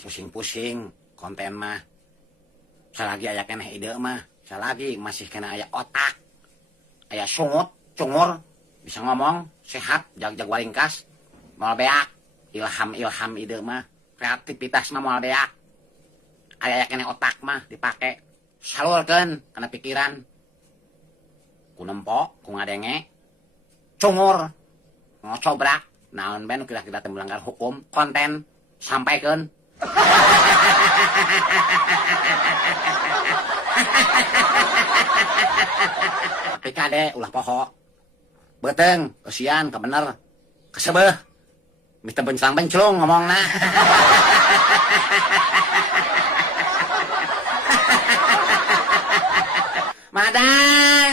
pusing-pusing konten mah. Salagi aya keneh ide mah, salagi masih kena aya otak. Aya sungut, cungur, bisa ngomong, sehat, jag-jag waringkas, moal beak, ilham ide mah, kreativitas mah moal beak. Aya keneh otak mah dipake, salurkeun kana pikiran. Ku nempo, ku ngadenge, cungur, ngocobrak, naon ben kira-kira teu melanggar hukum, konten, sampaikeun. Tapi kade ulah poho. Beteng, kesian, kebener, kesebeh. Mr. Benclang-benclung ngomongna. Madang.